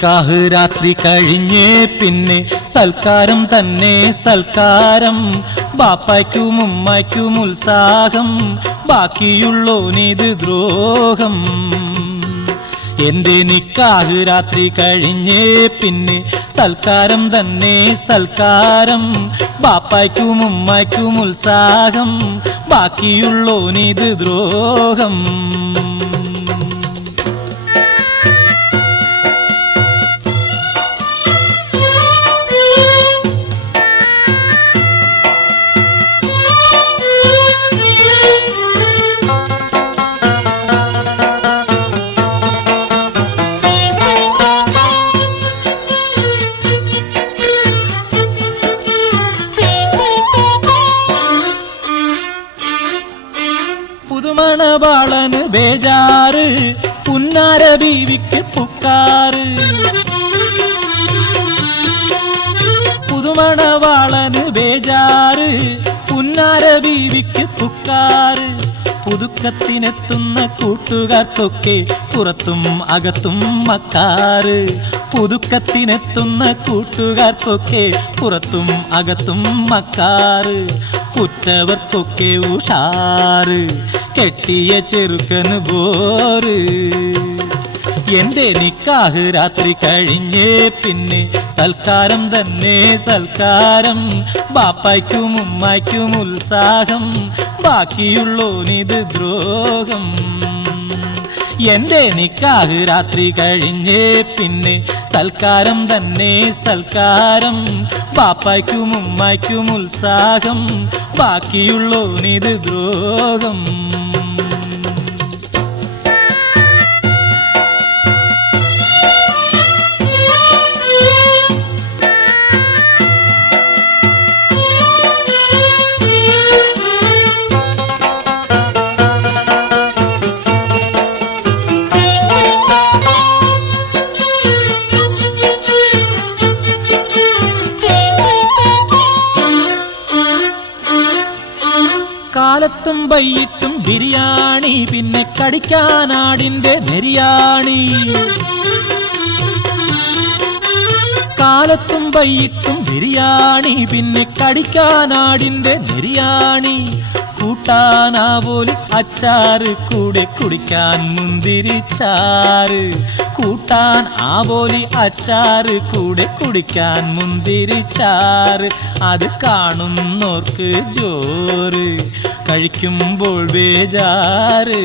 നിക്കാഹ് രാത്രി കഴിഞ്ഞേ പിന്നെ സൽക്കാരം തന്നെ സൽക്കാരം. ബാപ്പായ്ക്കും ഉമ്മായ്ക്കും ഉത്സാഹം, ബാക്കിയുള്ളോനിത് ദ്രോഹം. എന്റെ നിക്കാഹ് രാത്രി കഴിഞ്ഞേ പിന്നെ സൽക്കാരം തന്നെ സൽക്കാരം. ബാപ്പായ്ക്കും ഉമ്മായ്ക്കും ഉത്സാഹം, ബാക്കിയുള്ളോനിത് ദ്രോഹം. പുതുമണവാളന് ബേജാറ്, പുന്നാര ബീവിക്ക് പുക്കാറ്. പുതുമണവാളന് ബേജാറ്, പുന്നാര ബീവിക്ക് പുക്കാറ്. പുതുക്കത്തിനെത്തുന്ന കൂട്ടുകാർക്കൊക്കെ പുറത്തും അകത്തും മക്കാറ്. പുതുക്കത്തിനെത്തുന്ന കൂട്ടുകാർക്കൊക്കെ പുറത്തും അകത്തും മക്കാറ്. ഉറ്റവർക്കൊക്കെ ഉഷാറ്, കെട്ടിയ ചെറുക്കന് ബോറ്. എന്റെ നിക്കാഹ് രാത്രി കഴിഞ്ഞേ പിന്നെ സൽക്കാരം തന്നെ സൽക്കാരം. ബാപ്പായ്ക്കും ഉമ്മായ്ക്കും ഉത്സാഹം, ബാക്കിയുള്ളോനിത് ദ്രോഹം. എന്റെ നിക്കാഹ് രാത്രി കഴിഞ്ഞേ പിന്നെ സൽക്കാരം തന്നെ സൽക്കാരം. ബാപ്പായ്ക്കും ഉമ്മായ്ക്കും ഉത്സാഹം, ബാക്കിയുള്ളോനിത് ദ്രോഹം. കാലത്തും വൈകിട്ടും ബിരിയാണി, പിന്നെ കടിക്കാനാടിന്റെ നെരിയാണി. കാലത്തും വൈകിട്ടും ബിരിയാണി, പിന്നെ കടിക്കാനാടിന്റെ നെരിയാണി. കൂട്ടാനാവോലി അച്ചാറ്, കൂടെ കുടിക്കാൻ മുന്തിരിച്ചാറ്. കൂട്ടാൻ ആവോലി അച്ചാറ്, കൂടെ കുടിക്കാൻ മുന്തിരിച്ചാറ്. അത് കാണുന്നോർക്ക് ജോറ്, കഴിക്കുമ്പോൾ ബേജാറ്.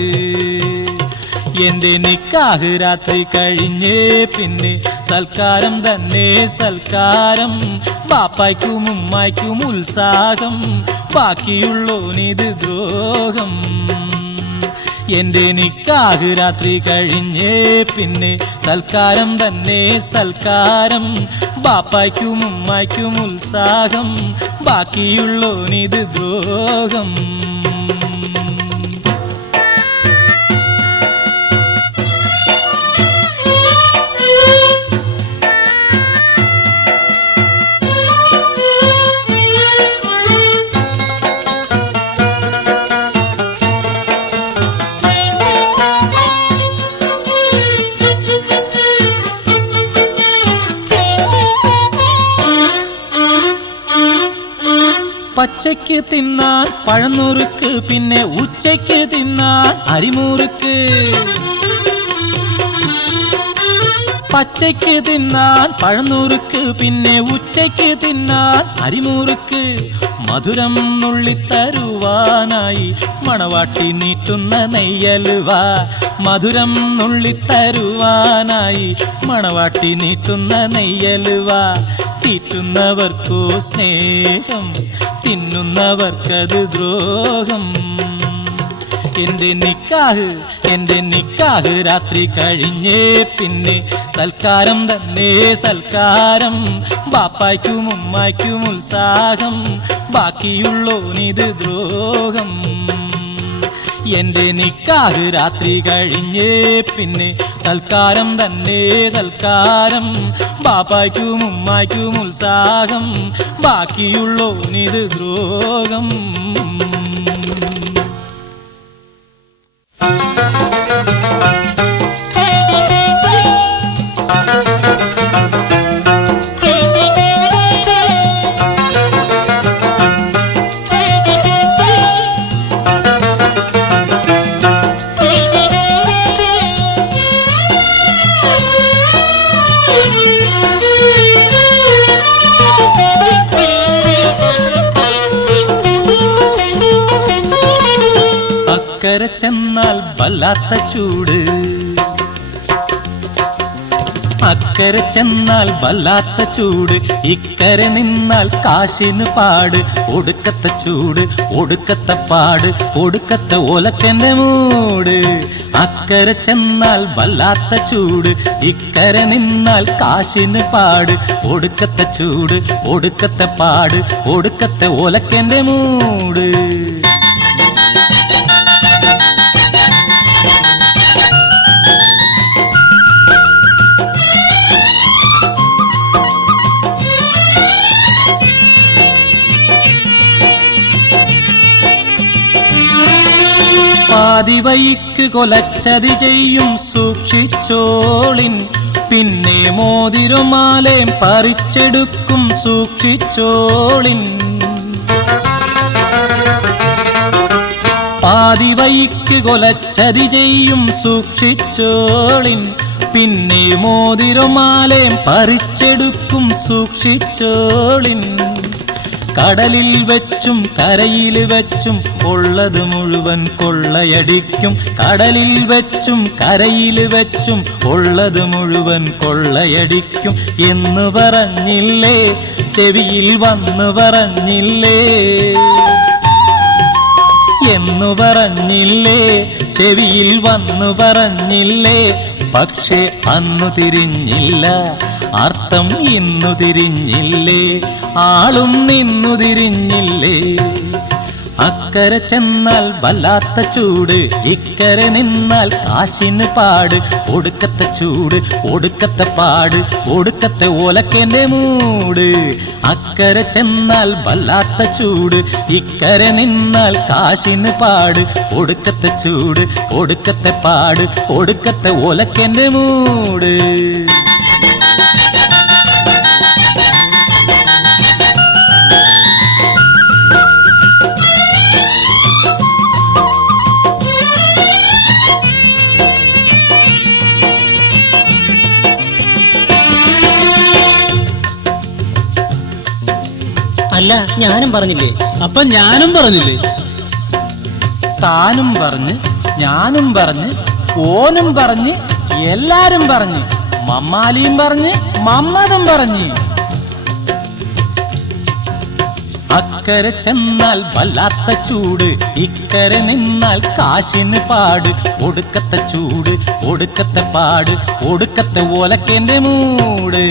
എന്റെ നിക്കാഹ് രാത്രി കഴിഞ്ഞേ പിന്നെ സൽക്കാരം തന്നെ സൽക്കാരം. ബാപ്പായ്ക്കും ഉമ്മായ്ക്കും ഉത്സാഹം, ബാക്കിയുള്ളോനിത് ദ്രോഹം. എന്റെ നിക്കാഹ് രാത്രി കഴിഞ്ഞേ പിന്നെ സൽക്കാരം തന്നെ സൽക്കാരം. ബാപ്പായ്ക്കും ഉമ്മായ്ക്കും ഉത്സാഹം, ബാക്കിയുള്ളോനിത് ദ്രോഹം. പച്ചയ്ക്ക് തിന്നാൻ പഴനുറുക്ക്, പിന്നെ ഉച്ചയ്ക്ക് തിന്നാൻ അരിമുറുക്ക്. പച്ചയ്ക്ക് തിന്നാൻ പഴനുറുക്ക്, പിന്നെ ഉച്ചയ്ക്ക് തിന്നാൻ അരിമുറുക്ക്. മധുരം നുള്ളിത്തരുവാനായി മണവാട്ടി നീട്ടുന്ന നെയ്യലുവ. മധുരം നുള്ളിത്തരുവാനായി മണവാട്ടി നീട്ടുന്ന നെയ്യലുവ. തീറ്റുന്നവർക്കോ സ്നേഹം, തിന്നുന്നവർക്കത് ദ്രോഹം. എന്റെ നിക്കാഹ് എന്റെ നിക്കാഹ് രാത്രി കഴിഞ്ഞേ പിന്നെ സൽക്കാരം തന്നെ സൽക്കാരം. ബാപ്പായ്ക്കും ഉമ്മായ്ക്കും ഉത്സാഹം, ബാക്കിയുള്ളോനിത് ദ്രോഹം. എന്റെ നിക്കാഹ് രാത്രി കഴിഞ്ഞേ പിന്നെ സൽക്കാരം തന്നെ സൽക്കാരം. ബാപ്പായ്ക്കും ഉമ്മായ്ക്കും ഉത്സാഹം, ബാക്കിയുള്ളോനിത് ദ്രോഹം. അക്കരെ ചെന്നാൽ വല്ലാത്ത ചൂട്, അക്കരെ ചെന്നാൽ വല്ലാത്ത ചൂട്. ഇക്കരെ നിന്നാൽ കാശിന് പാട്. ഒടുക്കത്തെ ചൂട്, ഒടുക്കത്തെ പാട്, ഒടുക്കത്തെ ഓലക്കന്റെ മൂട്. അക്കരെ ചെന്നാൽ വല്ലാത്ത ചൂട്, ഇക്കരെ നിന്നാൽ കാശിന് പാട്. ഒടുക്കത്തെ ചൂട്, ഒടുക്കത്തെ പാട്, ഒടുക്കത്തെ ഓലക്കന്റെ മൂട്. പാതിവയ്ക്ക് കൊലച്ചതി ചെയ്യും സൂക്ഷിച്ചോളിൻ. പിന്നെ മോതിരമാലയും പറിച്ചെടുക്കും സൂക്ഷിച്ചോളിൻ. പാതിവയ്ക്ക് കൊലച്ചതി ചെയ്യും സൂക്ഷിച്ചോളിൻ. പിന്നെ മോതിരമാലയും പറിച്ചെടുക്കും സൂക്ഷിച്ചോളിൻ. കടലിൽ വെച്ചും കരയിൽ വെച്ചും ഉള്ളത് മുഴുവൻ കൊള്ളയടിക്കും. കടലിൽ വെച്ചും കരയിൽ വെച്ചും ഉള്ളത് മുഴുവൻ കൊള്ളയടിക്കും എന്ന് പറഞ്ഞില്ലേ, ചെവിയിൽ വന്നു പറഞ്ഞില്ലേ, എന്നു പറഞ്ഞില്ലേ, ചെവിയിൽ വന്നു പറഞ്ഞില്ലേ. പക്ഷേ അന്നു തിരിഞ്ഞില്ല, അർത്ഥം ഇന്നു തിരിഞ്ഞില്ലേ, ആളും നിന്നു തിരിഞ്ഞില്ലേ. അക്കരെ ചെന്നാൽ വല്ലാത്ത ചൂട്, ഇക്കരെ നിന്നാൽ കാശിന് പാട്. ഒടുക്കത്തെ ചൂട്, ഒടുക്കത്തെ പാട്, ഒടുക്കത്തെ ഓലക്കന്റെ മൂട്. അക്കരെ ചെന്നാൽ വല്ലാത്ത ചൂട്, ഇക്കരെ നിന്നാൽ കാശിന് പാട്. ഒടുക്കത്തെ ചൂട്, ഒടുക്കത്തെ പാട്, ഒടുക്കത്തെ ഓലക്കന്റെ മൂട്. അല്ല, ഞാനും പറഞ്ഞില്ലേ? അപ്പൊ ഞാനും പറഞ്ഞില്ലേ? താനും പറഞ്ഞ്, ഞാനും പറഞ്ഞ്, ഓനും പറഞ്ഞ്, എല്ലാരും പറഞ്ഞ്, മമ്മാലിയും പറഞ്ഞ്, മമ്മതും പറഞ്ഞ്. അക്കരെ ചെന്നാൽ വല്ലാത്ത ചൂട്, ഇക്കരെ നിന്നാൽ കാശിന് പാട്. ഒടുക്കത്തെ ചൂട്, ഒടുക്കത്തെ പാട്, ഒടുക്കത്തെ ഓലക്കന്റെ മൂട്.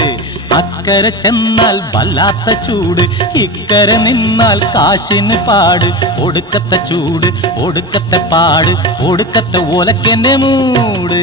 അക്കരെ ചെന്നാൽ വല്ലാത്ത ചൂട്, ഇക്കരെ നിന്നാൽ കാശിന് പാട്. ഒടുക്കത്തെ ചൂട്, ഒടുക്കത്തെ പാട്, ഒടുക്കത്തെ ഓലക്കന്റെ മൂട്.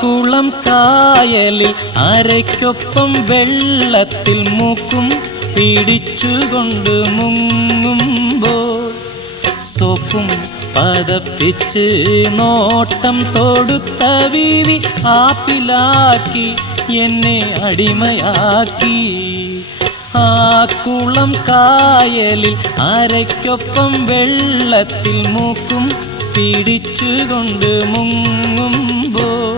കുളം കായലിൽ അരയ്ക്കൊപ്പം വെള്ളത്തിൽ മൂക്കും പിടിച്ചുകൊണ്ട് മുങ്ങുമ്പോൾ സോപ്പും പതപ്പിച്ച് നോട്ടം തൊടുത്ത വീവി ആപ്പിലാക്കി എന്നെ അടിമയാക്കി. ആ കുളം കായലിൽ അരയ്ക്കൊപ്പം വെള്ളത്തിൽ മൂക്കും പിടിച്ചുകൊണ്ട് മുങ്ങുമ്പോൾ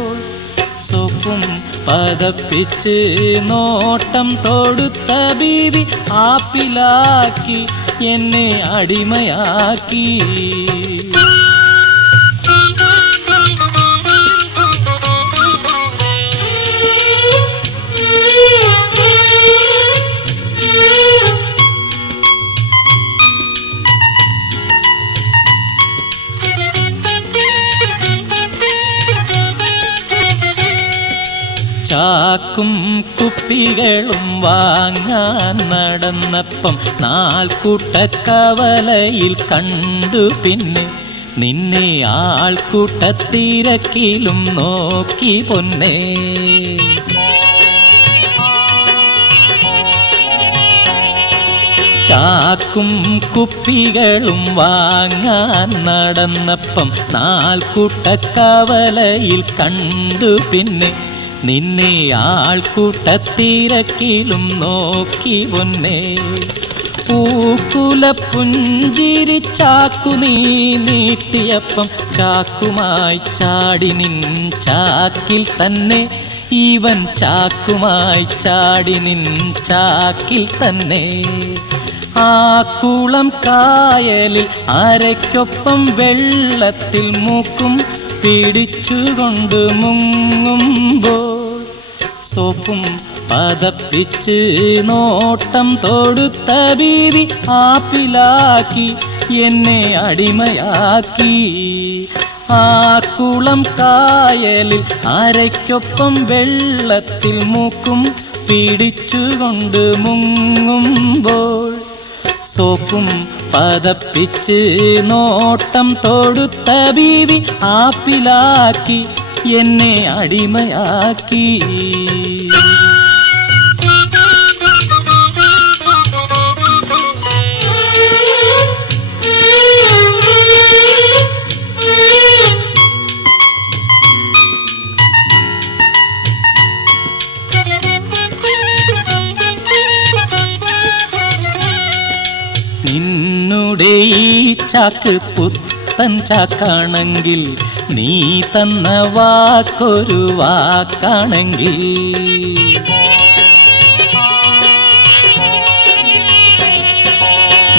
സോപ്പും പതപ്പിച്ച് നോട്ടം തൊടുത്ത ബീവി ആപ്പിലാക്കി എന്നെ അടിമയാക്കി. ചാക്കും കുപ്പികളും വാങ്ങാൻ നടന്നപ്പം നാൽക്കൂട്ടക്കവലയിൽ കണ്ടു. പിന്നെ നിന്നെ ആൾക്കൂട്ടത്തിരക്കിലും നോക്കി പൊന്നേ. ചാക്കും കുപ്പികളും വാങ്ങാൻ നടന്നപ്പം നാൽക്കൂട്ടക്കവലയിൽ കണ്ടു. പിന്നെ നിന്നെ ആൾക്കൂട്ടത്തിരക്കിലും നോക്കി പൊന്നേ. പൂക്കുല പുഞ്ചിരി ചാക്കു നീ നീട്ടിയപ്പം ചാക്കുമായി ചാടി നിൻ ചാക്കിൽ തന്നെ. ഇവൻ ചാക്കുമായി ചാടി നിൻ ചാക്കിൽ തന്നെ. ആ കുളം കായലിൽ അരയ്ക്കൊപ്പം വെള്ളത്തിൽ മൂക്കും പിടിച്ചുകൊണ്ട് മുങ്ങുമ്പോൾ സോപ്പും പതപ്പിച്ച് നോട്ടം തൊടുത്ത ബീവി ആപ്പിലാക്കി എന്നെ അടിമയാക്കി. ആ കുളം കായലിൽ അരയ്ക്കൊപ്പം വെള്ളത്തിൽ മൂക്കും പിടിച്ചുകൊണ്ട് മുങ്ങുമ്പോൾ സോപ്പും പതപ്പിച്ച് നോട്ടം തൊടുത്ത ബീവി ആപ്പിലാക്കി എന്നെ അടിമയാക്കി. നിന്നുടെ ഈ ചാക്ക് പുത്തൻ ചാക്കാണെങ്കിൽ നീ തന്ന വാക്കൊരു വാക്കാണെങ്കിൽ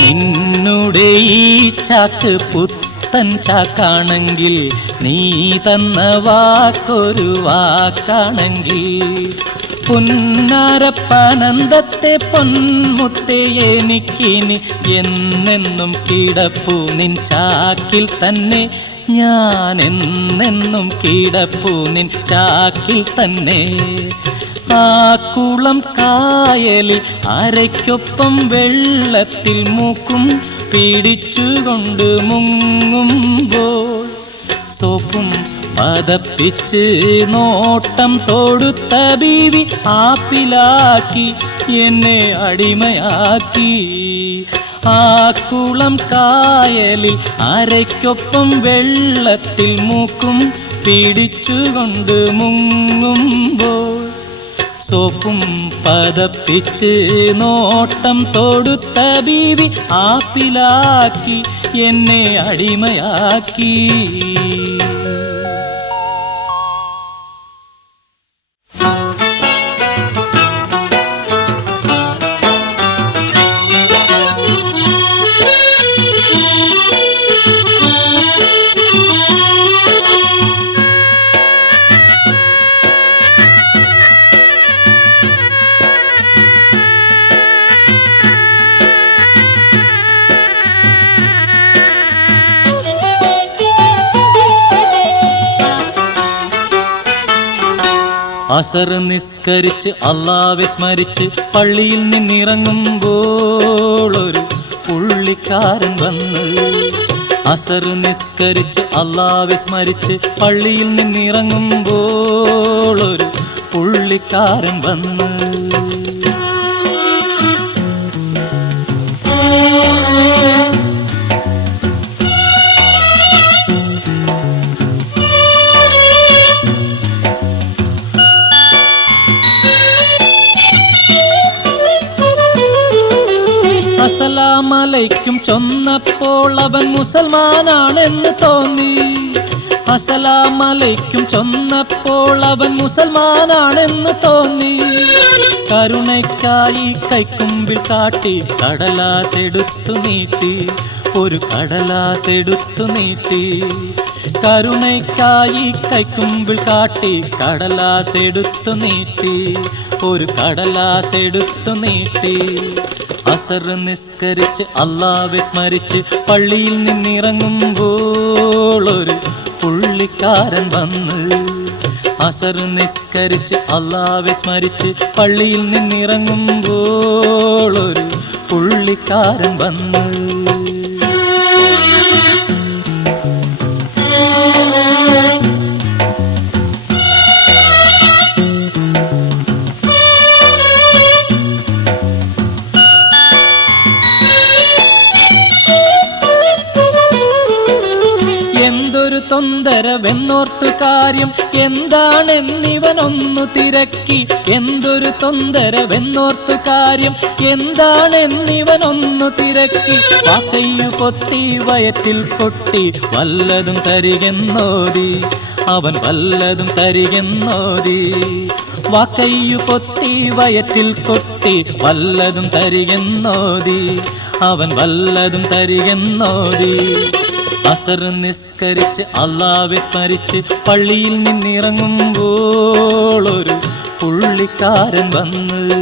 നിന്നുടെ ഈ ചാക്ക് പുത്തൻ ചാക്കാണെങ്കിൽ നീ തന്ന വാക്കൊരു വാക്കാണെങ്കിൽ പുന്നാരപ്പനന്തത്തെ പൊന്മുത്തേ എനിക്കിനി എന്നെന്നും കിടപ്പു നിൻ ചാക്കിൽ തന്നെ. ഞാൻ എന്നെന്നും കിടപ്പു നിൻ ചാക്കിൽ തന്നെ. ആ കുളം കായലിൽ അരയ്ക്കൊപ്പം വെള്ളത്തിൽ മൂക്കും പിടിച്ചുകൊണ്ട് മുങ്ങുമ്പോൾ സോപ്പും പതപ്പിച്ച് നോട്ടം തൊടുത്ത ബീവി ആപ്പിലാക്കി എന്നെ അടിമയാക്കി. ആ കുളം കായലിൽ അരയ്ക്കൊപ്പം വെള്ളത്തിൽ മൂക്കും പിടിച്ചുകൊണ്ട് മുങ്ങുമ്പോൾ സോപ്പും പതപ്പിച്ച് നോട്ടം തൊടുത്ത ബീവി ആപ്പിലാക്കി എന്നെ അടിമയാക്കി. അസർ നിസ്കരിച്ച് അല്ലാഹുവെ സ്മരിച്ച് പള്ളിയിൽ നിന്നിറങ്ങുമ്പോൾ ഒരു പുള്ളിക്കാരൻ വന്ന്. അസർ നിസ്കരിച്ച് അല്ലാഹുവെ സ്മരിച്ച് പള്ളിയിൽ നിന്നിറങ്ങുമ്പോൾ ഒരു പുള്ളിക്കാരൻ വന്ന്. അസ്സലാമലൈക്കും ചൊന്നപ്പോൾ അവൻ മുസൽമാനാണെന്ന് തോന്നി. അസലാമലൈക്കും ചൊന്നപ്പോൾ അവൻ മുസൽമാനാണെന്ന് തോന്നി. കരുണയ്ക്കായി കൈക്കുമ്പിൽ കാട്ടി കടലാസെടുത്തു നീട്ടി, ഒരു കടലാസെടുത്തു നീട്ടി. കരുണയ്ക്കായി കൈക്കുമ്പിൽ കാട്ടി കടലാസെടുത്തു നീട്ടി, ഒരു കടലാസെടുത്തു നീട്ടി. അസർ നിസ്കരിച്ച് അല്ലാഹുവെ സ്മരിച്ച് പള്ളിയിൽ നിന്നിറങ്ങുമ്പോൾ ഒരു പുള്ളിക്കാരൻ വന്ന്. അസർ നിസ്കരിച്ച് അല്ലാഹുവെ സ്മരിച്ച് പള്ളിയിൽ നിന്നിറങ്ങുമ്പോൾ ഒരു പുള്ളിക്കാരൻ വന്ന്. എന്തൊരു തൊന്തരവെന്നോർത്തു കാര്യം എന്താണെന്നിവനൊന്നു തിരക്കി. എന്തൊരു തൊന്തരവെന്നോർത്തു കാര്യം എന്താണെന്നിവനൊന്നു തിരക്കി. വാക്കയ്യു പൊത്തി വയറ്റിൽ പൊട്ടി വല്ലതും തരികെന്നോതി, അവൻ വല്ലതും തരികെന്നോതി. വാക്കയ്യു പൊത്തി വയറ്റിൽ കൊട്ടി വല്ലതും തരികെന്നോതി, അവൻ വല്ലതും തരികെന്നോതി. അസർ നിസ്കരിച്ച് അല്ലാഹുവെ സ്മരിച്ച് പള്ളിയിൽ നിന്നിറങ്ങുമ്പോൾ ഒരു പുള്ളിക്കാരൻ വന്ന്.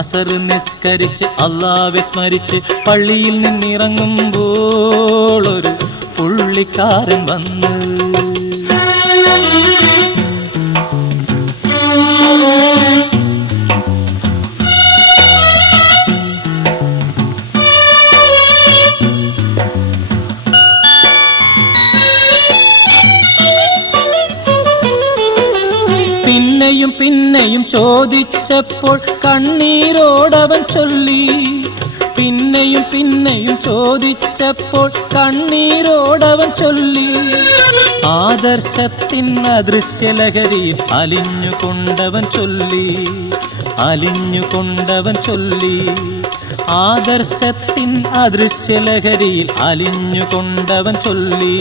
അസർ നിസ്കരിച്ച് അല്ലാഹുവെ സ്മരിച്ച് പള്ളിയിൽ നിന്നിറങ്ങുമ്പോൾ ഒരു പുള്ളിക്കാരൻ വന്ന്. പിന്നെയും പിന്നെയും ചോദിച്ചപ്പോൾ കണ്ണീരോടവൻ ചൊല്ലി. പിന്നെയും പിന്നെയും ചോദിച്ചപ്പോൾ കണ്ണീരോടവൻ ചൊല്ലി. ആദർശത്തിൻ അദൃശ്യലഹരിയിൽ അലിഞ്ഞുകൊണ്ടവൻ ചൊല്ലി, അലിഞ്ഞുകൊണ്ടവൻ ചൊല്ലി. ആദർശത്തിൻ അദൃശ്യലഹരിയിൽ അലിഞ്ഞുകൊണ്ടവൻ ചൊല്ലി,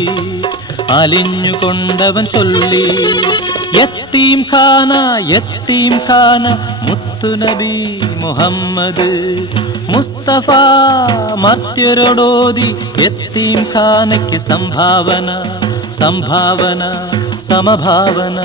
അലിഞ്ഞുകൊണ്ടവൻ ചൊല്ലി. യത്തീം ഖാന യത്തീം ഖാന മുത്തുനബി മുഹമ്മദ് മുസ്തഫ മർത്യരോടോതി. യത്തീം ഖാനയ്ക്ക് സംഭാവന സംഭാവന സമഭാവന.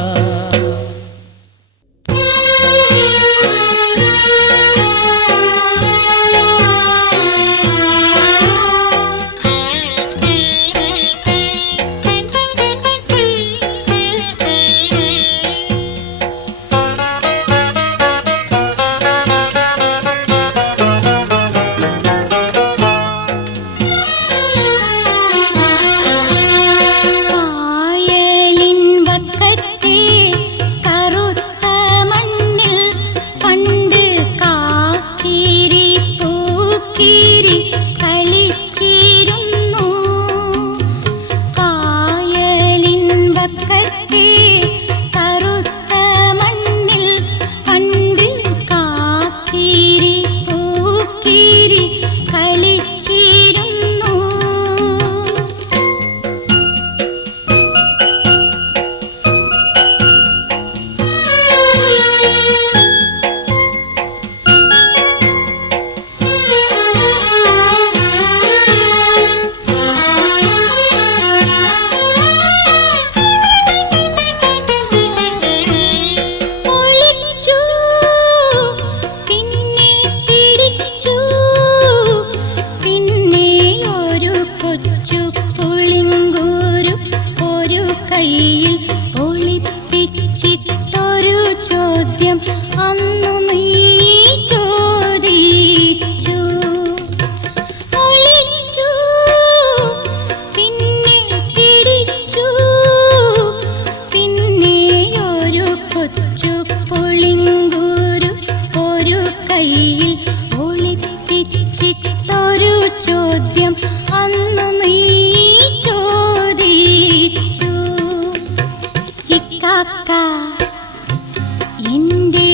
എന്റെ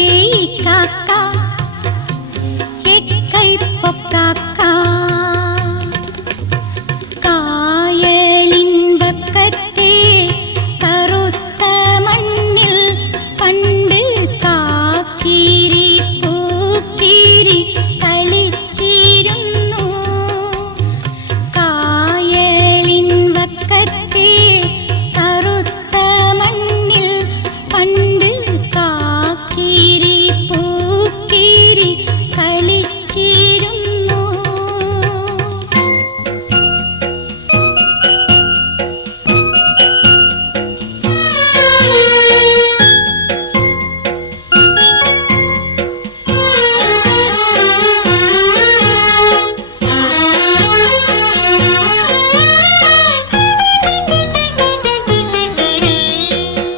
കറുത്ത മണ്ണിൽ പണ്ട് കാക്കിരി പൂക്കിരി കളിച്ചിരുന്നു. കായലിൻ വക്കത്തെ കറുത്ത മണ്ണിൽ പണ്ട് കാക്കിരി പൂക്കിരി കളിച്ചിരുന്നു.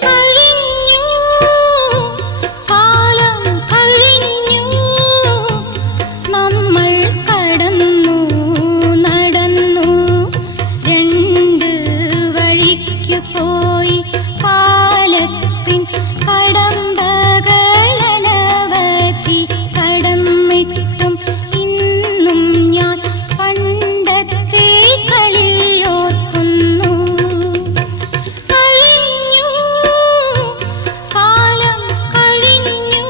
കഴിഞ്ഞു കാലം കഴിഞ്ഞു നമ്മൾ കടന്നു നടന്നു രണ്ട് വഴിക്ക് പോയി കാലത്തിൻ കടമ്പകളനവധി കടന്നിട്ടും ഇന്നും ഞാൻ പണ്ടത്തെ കളിയോർക്കുന്നു. കഴിഞ്ഞു കാലം കഴിഞ്ഞു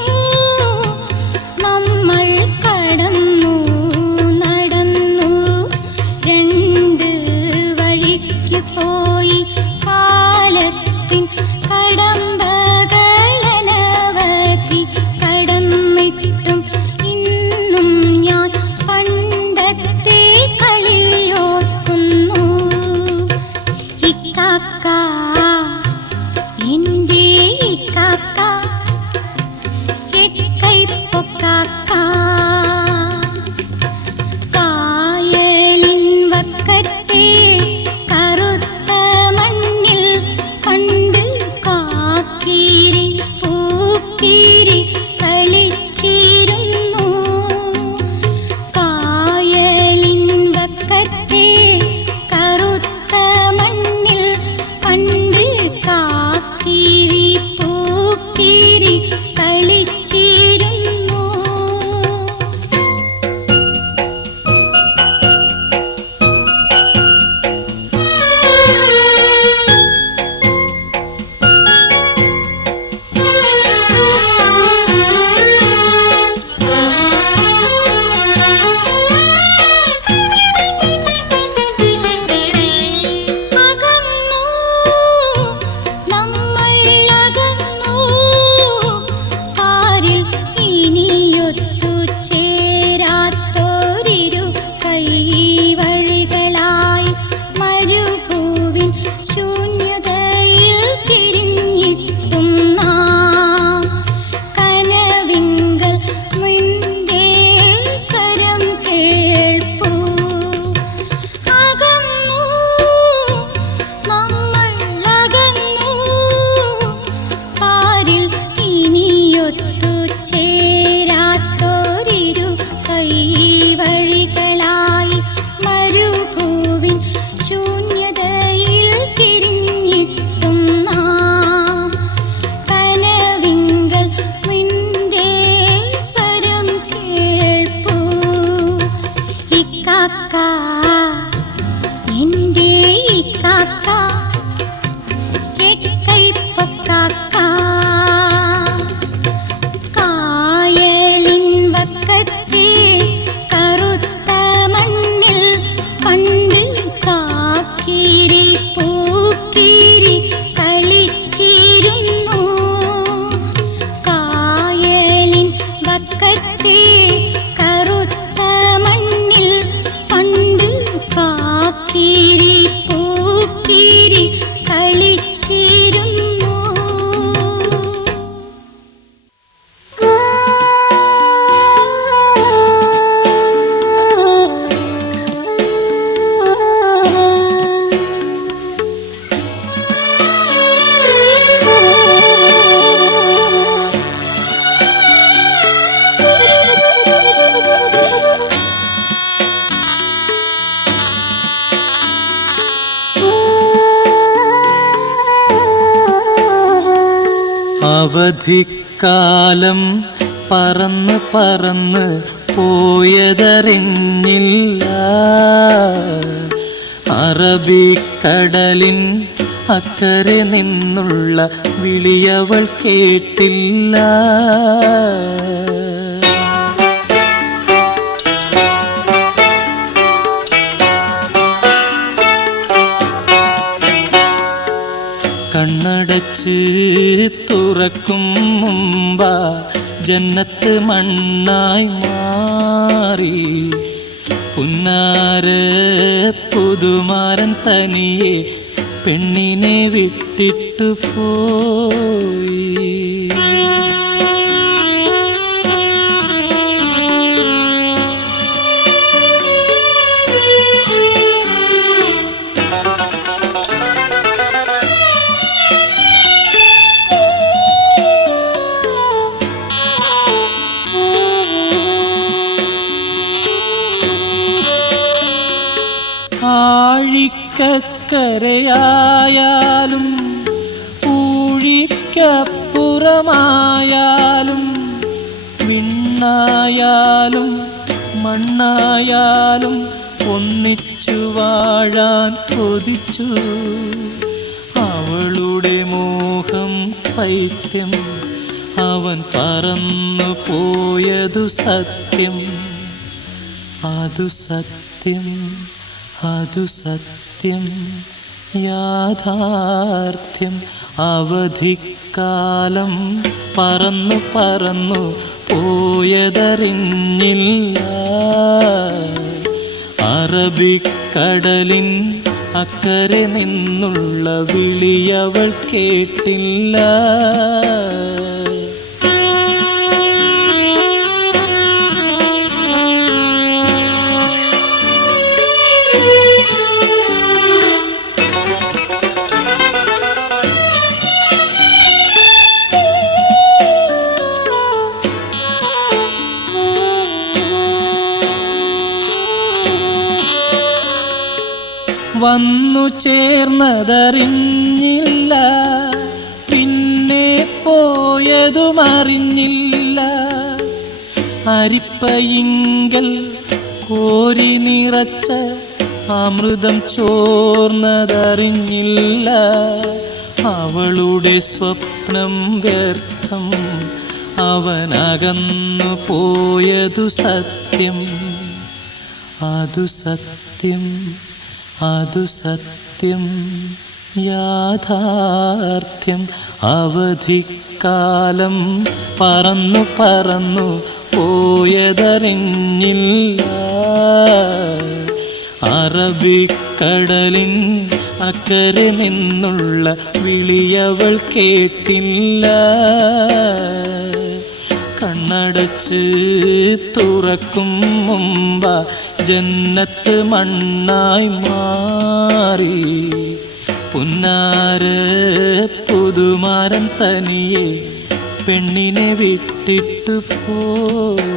നമ്മൾ കടന്നു നടന്നു രണ്ട് വഴിക്ക് പോയി കാലത്തിൻ കടമ്പകളനവധി കടന്നിട്ടും ഇന്നും ഞാൻ പണ്ടത്തെ കളിയോർക്കുന്നു. ഇക്കാക്ക എന്റെ ഇക്കാക്ക എക്കൈപ്പൊക്കാക്ക കായലിൻ വക്കത്തെ കറുത്ത മണ്ണിൽ കണ്ട് കാക്കിരി പൂക്കിരി കളിച്ചിരുന്നു. കായലിൻ വക്കത്തെ കറുത്ത മണ്ണിൽ പണ്ട് കാക്കിരി പൂക്കിരി കളിച്ചിരുന്നു. അകന്നു നമ്മൾ അകന്നു പാരിൽ ഇനിയൊത്തു ചേരാത്തോരിരു കൈവഴികളായി മരുഭൂവിൻ ശൂന്യതയിൽ തിരിഞ്ഞിട്ടും നാം കനവിങ്കൽ നിന്റെ സ്വരം കേൾപ്പൂ. അകന്നു നമ്മൾ അകന്നു പാരിൽ ഇനിയൊത്തു ചേരാത്തോരിരു കൈവഴികളായി മരുഭൂവിൻ ശൂന്യതയിൽ തിരിഞ്ഞിട്ടും നാം കനവിങ്കൽ നിന്റെ സ്വരം കേൾപ്പൂ. ഇക്കാക്ക എന്റെ ഇക്കാക്ക എക്കൈപ്പൊക്കാക്ക കായലിൻ വക്കത്തെ കറുത്ത മണ്ണിൽ പണ്ട് കാക്കിരി പൂക്കിരി കളിച്ചിരുന്നു. കായലിൻ വക്കത്തെ കറുത്ത മണ്ണിൽ പണ്ട് കാക്കിരി പൂക്കിരി കളിച്ചിരുന്നു. അവധിക്കാലം പറന്ന് പറന്ന് പോയതറിഞ്ഞില്ല. അറബിക്കടലിൻ അക്കരെ നിന്നുള്ള വിളിയവൾ കേട്ടില്ല. കണ്ണടച്ച് തുറക്കും മുമ്പ ജന്നത്ത് മണ്ണായി മാറി. പുന്നാര പുതുമാരൻ തനിയെ പെണ്ണിനെ വിട്ടിട്ടു പോയി. ആഴിക്കക്കരയായാലും ഊഴിക്കപ്പുറമായാലും വിണ്ണായാലും മണ്ണായാലും ഒന്നിച്ചു വാഴാൻ കൊതിച്ചു. അവളുടെ മോഹം പൈത്യം, അവൻ പറന്നു പോയതു സത്യം. അതു സത്യം, അതു സത്യം, യാഥാർത്ഥ്യം. അവധിക്കാലം പറന്നു പറന്നു പോയതറിഞ്ഞില്ല. അറബിക്കടലിൻ അക്കരെ നിന്നുള്ള വിളിയവൾ കേട്ടില്ല. വന്നു ചേർന്നതറിഞ്ഞില്ല, പിന്നെ പോയതുമറിഞ്ഞില്ല. അരിപ്പയിങ്കൽ കോരി നിറച്ച അമൃതം ചോർന്നതറിഞ്ഞില്ല. അവളുടെ സ്വപ്നം വ്യർത്ഥം, അവനകന്നു പോയതു സത്യം. അതു സത്യം, അതു സത്യം, യാഥാർത്ഥ്യം. അവധിക്കാലം പറന്നു പറന്നു പോയതറിഞ്ഞില്ല. അറബിക്കടലിൻ അക്കരെ നിന്നുള്ള വിളിയവൾ കേട്ടില്ല. കണ്ണടച്ച് തുറക്കും മുമ്പ ജന്നത്ത് മണ്ണായി മാറി. പുന്നാര പുതുമാരൻ തനിയെ പെണ്ണിനെ വിട്ടിട്ടു പോയി.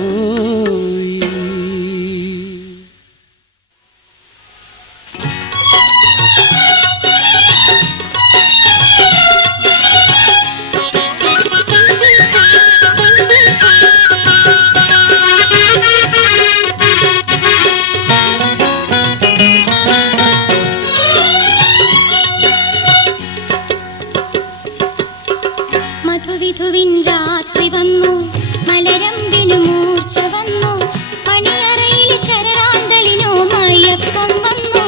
മധുവിധുവിൻ രാത്രി വന്നു, മലരമ്പിനു മൂർച്ച വന്നു, മണിയറയിൽ ശരറാന്തലിനോ മയക്കം വന്നു,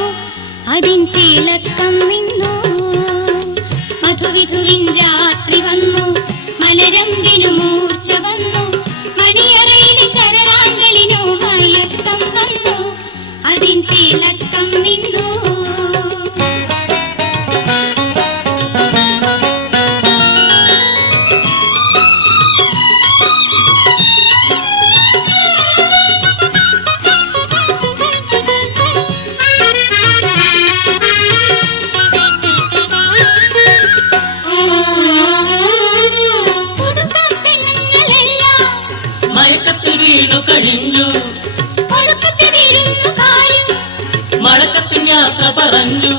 അതിൻ തിളക്കം നിന്നു. മധുവിധുവിൻ രാത്രി വന്നു, മലരമ്പിനു മൂർച്ച വന്നു, മണിയറയിൽ ശരറാന്തലിനോ മയക്കം വന്നു, അതിൻ തിളക്കം നിന്നു. പറഞ്ഞു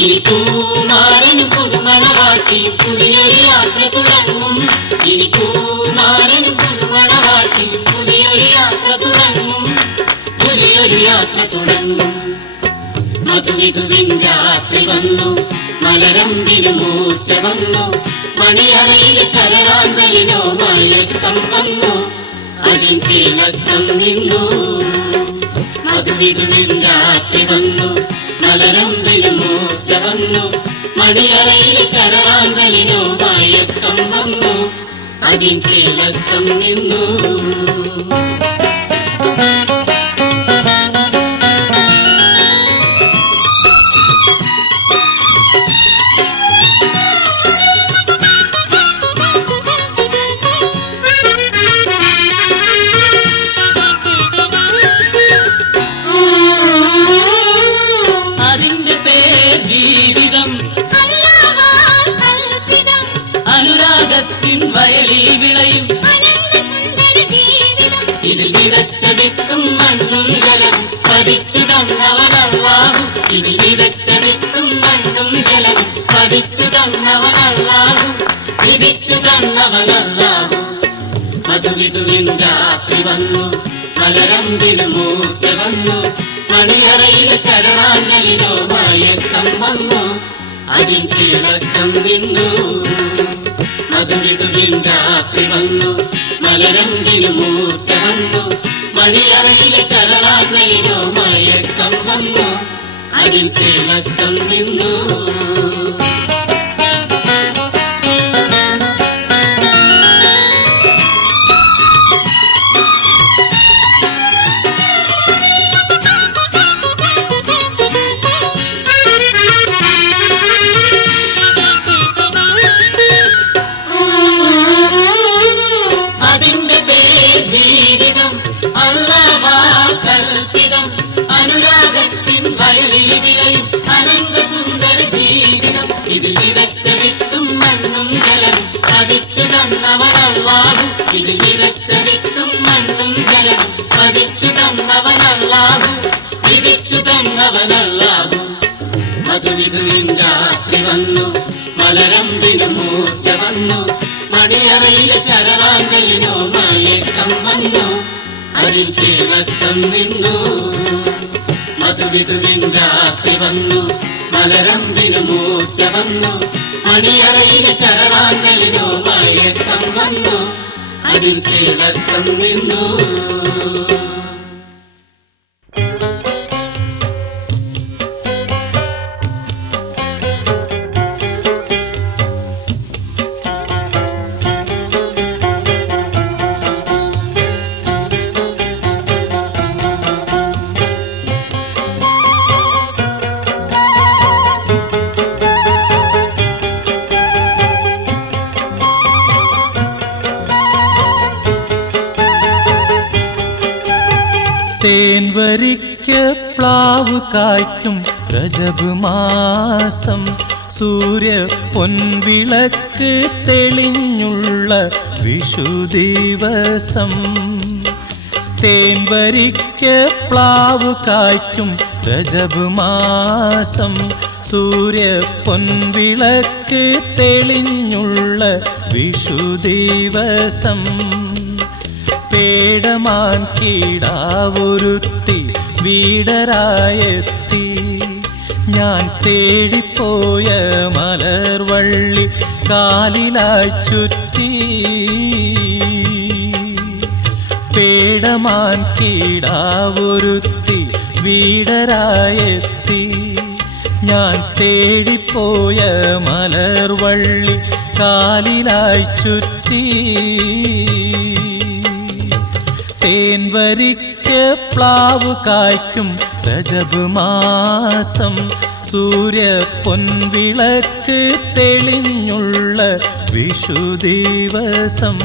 ഇനി പൂമാരനും പുതുമണവാട്ടിയും പുതിയൊരു യാത്ര തുടങ്ങും. ഇനി പൂമാരനും പുതുമണവാട്ടിയും പുതിയൊരു യാത്ര തുടങ്ങും. പുതിയൊരു യാത്ര തുടങ്ങും. മധുവിധുവിൻ രാത്രി വന്നു, മലരമ്പിനു മൂർച്ച വന്നു, മണിയറയിലെ ശരറാന്തലിനോ മയക്കം വന്നു, അതിൻ തിളക്കം നിന്നു. മധുവിധുവിൻ രാത്രി വന്നു, മലരമ്പിനു മൂർച്ച വന്നു, മണിയറയിലെ ശരറാന്തലിനോ മയക്കം വന്നു, അതിൻ തിളക്കം നിന്നു. അതിന്റെ പേർ ജീവിതം, അനുരാഗത്തിൻ വയലിൽ വിളയും ഇതിൽ വിതച്ച വിത്തും മണ്ണും ജലം പതിച്ചു തന്നവനല്ലാഹു. ഇതിൽ വിതച്ച വിത്തും മണ്ണും ജലം പതിച്ചു തന്നവനല്ലാഹു, വിധിച്ചു തന്നവനല്ലാഹു. മധുവിധുവിൻ രാത്രി വന്നു, മലരമ്പിനു മൂർച്ച വന്നു, മണിയറയിലെ ശരണാഞ്ജലിനോ മയക്കം വന്നു, അതിൻ തിളക്കം നിന്നു. മധുവിധുവിൻ രാത്രി വന്നു, മലരമ്പിനു മൂർച്ച വന്നു, മണിയറയിലെ ശരണാഞ്ജലിനോ മയക്കം വന്നു, അതിൻ തിളക്കം നിന്നു. അതിന്റെ പേര് ജീവിതം, അല്ലാഹുവാൽ കൽപ്പിതം, അനുരാഗത്തിൻ വയലിൽ വിളയും അനന്തസുന്ദര ജീവിതം. ഇതിൽ വിതച്ച വിത്തും മണ്ണും ജലം പതിച്ചു തന്നവനല്ലാഹു. ഇതിൽ വിതച്ച വിത്തും മണ്ണും ജലം പതിച്ചു തന്നവനല്ലാഹു, വിധിച്ചു തന്നവനല്ലാഹു. മധുവിധുവിൻ രാത്രി വന്നു, മലരമ്പിനു മൂർച്ച വന്നു, മണിയറയിലെ ശരണാഞ്ജലിനോ മയക്കം വന്നു, അതിൽ തിളക്കം നിന്നു. മധുവിധുവിൻ രാത്രി വന്നു, മലരമ്പിനു മൂർച്ച വന്നു, മണിയറയിലെ ശരണാഞ്ജലിനോ മയക്കം വന്നു, അതിൽ തിളക്കം നിന്നു. തേൻവരിക്ക പ്ലാവ് കായ്ക്കും രജബ് മാസം, സൂര്യ പൊൻവിളക്ക് തെളിഞ്ഞുള്ള വിഷു ദിവസം. തേൻവരിക്ക പ്ലാവ് കായ്ക്കും രജബ് മാസം, സൂര്യ പൊൻവിളക്ക് തെളിഞ്ഞുള്ള വിഷു ദിവസം. പേടമാൻ കീടാവൊരുത്തി വീടരായെത്തി, ഞാൻ തേടിപ്പോയ മലർവള്ളി കാലിലായി ചുറ്റി. പേടമാൻ കീടാവൊരുത്തി വീടരായെത്തി, ഞാൻ തേടിപ്പോയ മലർവള്ളി കാലിലായി ചുറ്റി. തേൻവരിക്ക പ്ലാവ് കായ്ക്കും രജബ് മാസം, സൂര്യ പൊൻവിളക്ക് തെളിഞ്ഞുള്ള വിഷു ദിവസം.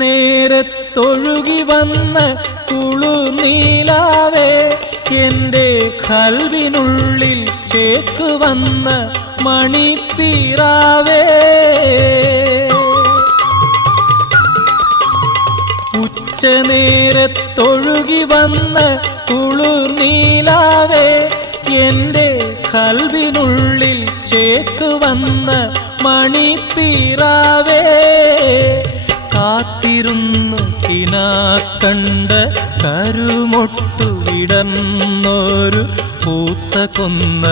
നേരത്തൊഴുകി വന്ന കുളിർനീലാവേ, എന്റെ ഖൽബിനുള്ളിൽ ചേക്കുവന്ന മണിപ്പീറാവേ. ഉച്ച ഉച്ചനേരത്തൊഴുകി വന്ന കുളിർനീലാവേ, എന്റെ കൽവിനുള്ളിൽ ചേക്കുവന്ന മണിപ്പീറാവേ, കാത്തിരുന്നു കിനാക്കണ്ട കരുമൊട്ടു വിടന്നൊരു പൂത്ത കൊന്ന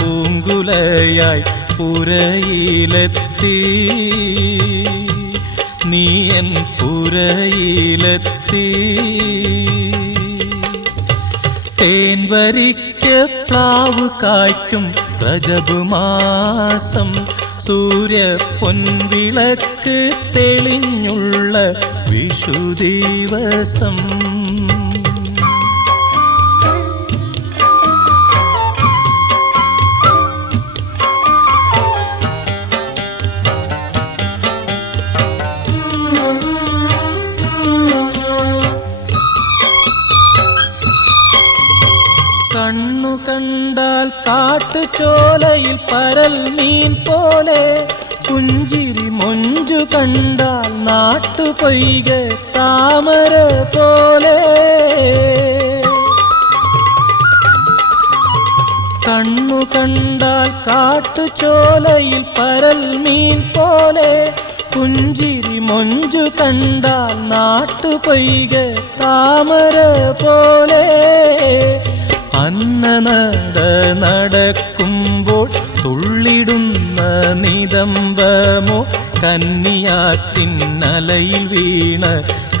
പൂങ്കുലയായി പുരയിലെത്തി, നീ എൻ പുരയിലെത്തി. തേൻ വരിക്ക പ്ലാവ് കായ്ക്കും രജബ് മാസം, സൂര്യ പൊൻവിളക്ക് തെളിഞ്ഞുള്ള വിഷുദിവസം. കണ്ണു കണ്ടാൽ കാട്ടുചോലയിൽ പരൽ മീൻ പോലെ, പുഞ്ചിരി മൊഞ്ചു കണ്ടാൽ നാട്ടുപൊയ്ക താമര പോലെ. കണ്ണു കണ്ടാൽ കാട്ടുചോലയിൽ പരൽ മീൻ പോലെ, പുഞ്ചിരി മൊഞ്ചു കണ്ടാൽ നാട്ടുപൊയ്ക താമര പോലെ. അന്നനട നടക്കുമ്പോൾ തുള്ളിടുന്ന നിതംബമോ, കന്നിയാറ്റിന്നലയിൽ വീണ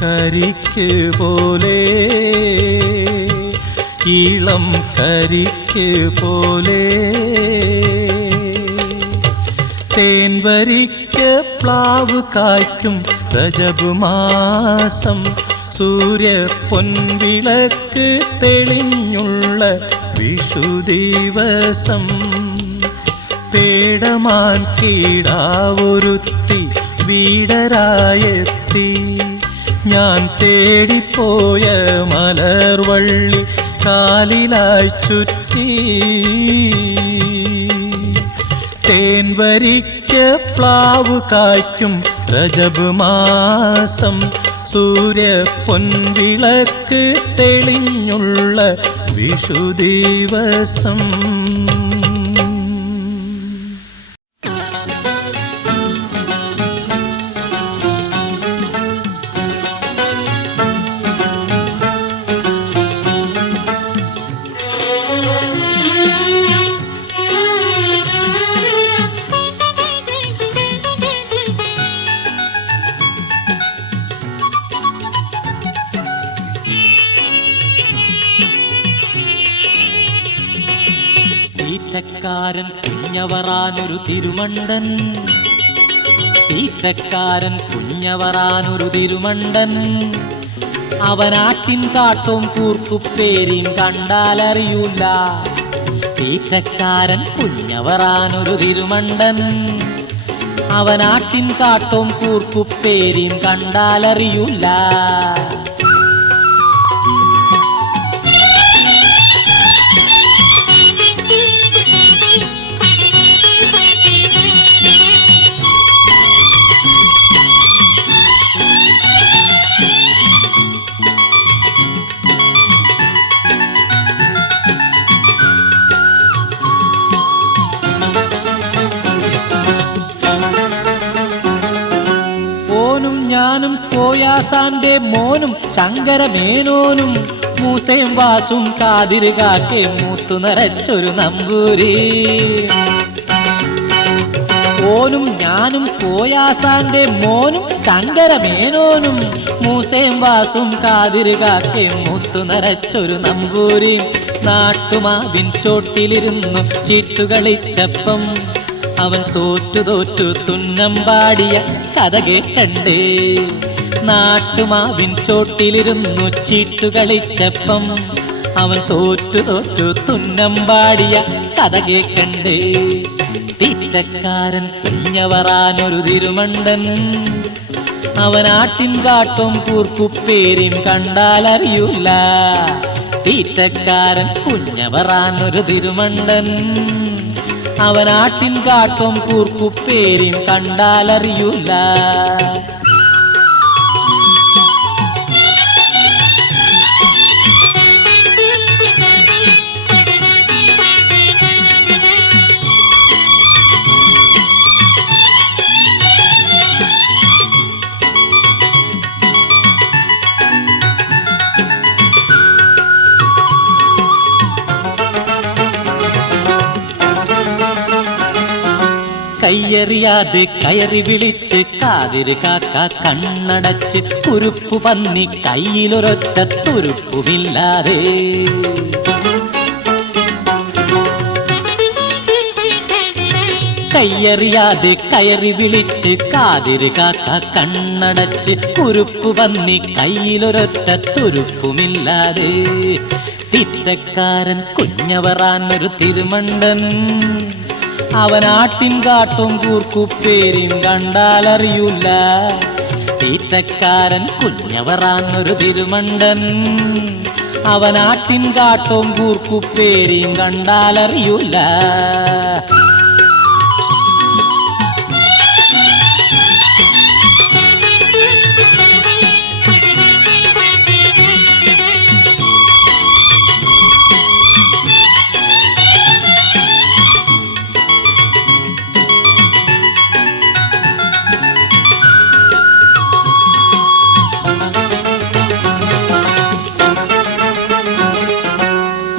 കരിക്ക് പോലെ, ഇളം കരിക്ക് പോലെ. തേൻ വരിക്ക പ്ലാവ് കായ്ക്കും രജബ് മാസം, സൂര്യ പൊൻവിളക്ക് തെളിഞ്ഞുള്ള വിഷുദിവസം. പേടമാൻ കീടാവൊരുത്തി വീടരായെത്തി, ഞാൻ തേടിപ്പോയ മലർവള്ളി കാലിലായി ചുറ്റി. തേൻ വരിക്ക പ്ലാവ് കായ്ക്കും രജബ് മാസം, സൂര്യ പൊൻവിളക്ക് തെളിഞ്ഞുള്ള വിഷുദിവസം. തീറ്റക്കാരൻ കുഞ്ഞവറാനൊരു തിരുമണ്ടൻ, തീറ്റക്കാരൻ കുഞ്ഞവറാനൊരു തിരുമണ്ടൻ. അവനാട്ടിൻ കാട്ടും കൂർക്കുപ്പേരിയും കണ്ടാലറിയൂല. തീറ്റക്കാരൻ കുഞ്ഞവറാനൊരു തിരുമണ്ടൻ, അവനാട്ടിൻ കാട്ടും കൂർക്കുപ്പേരിയും കണ്ടാലറിയൂല. ഞാനും കോയാസാന്റെ മോനും ശങ്കരമേനോനും മൂസയും വാസും കാതിര് കാക്കെ മൂത്തു നിറച്ചൊരു നമ്പൂരി. ഓനും ഞാനും കോയാസാന്റെ മോനും ശങ്കരമേനോനും മൂസയും വാസും കാതിര് കാക്കെ മൂത്തു നിറച്ചൊരു നമ്പൂരി. നാട്ടുമാവിൻ ചോട്ടിലിരുന്നു ചീട്ടുകളിച്ചപ്പം അവൻ തോറ്റു തോറ്റു തുന്നമ്പാടിയ കഥ കേട്ടണ്ടേ. നാട്ടുമാവിൻ ചോട്ടിലിരുന്നു ചീട്ടുകളിച്ചപ്പം അവൻ തോറ്റു തോറ്റു തുന്നമ്പാടിയ കഥ കേക്കണ്ടേ. തീറ്റക്കാരൻ കുഞ്ഞവറാനൊരു തിരുമണ്ടൻ, അവനാട്ടിൻ കാട്ടും കൂർക്കുപ്പേരിയും കണ്ടാലറിയൂല. തീറ്റക്കാരൻ കുഞ്ഞവറാനൊരു തിരുമണ്ടൻ, അവനാട്ടിൻ കാട്ടും കൂർക്കുപ്പേരിയും കണ്ടാലറിയൂല. കയ്യെറിയാതെ കയറി വിളിച്ച് കാതിര് കാക്ക കണ്ണടച്ച് കുരുപ്പു പന്നി കയ്യിലൊരൊറ്റ തുരുപ്പുമില്ലാതെ. കയ്യെറിയാതെ കയറി വിളിച്ച് കാതിര് കാക്ക കണ്ണടച്ച് കുരുപ്പു പന്നി കയ്യിലൊരൊറ്റ തുരുപ്പുമില്ലാതെ. തീറ്റക്കാരൻ കുഞ്ഞവറാനൊരു തിരുമണ്ടൻ, അവനാട്ടിൻ കാട്ടും കൂർക്കുപ്പേരിയും കണ്ടാലറിയൂല. തീറ്റക്കാരൻ കുഞ്ഞവറാനൊരു തിരുമണ്ടൻ, അവനാട്ടിൻ കാട്ടും കൂർക്കുപ്പേരിയും കണ്ടാലറിയൂല.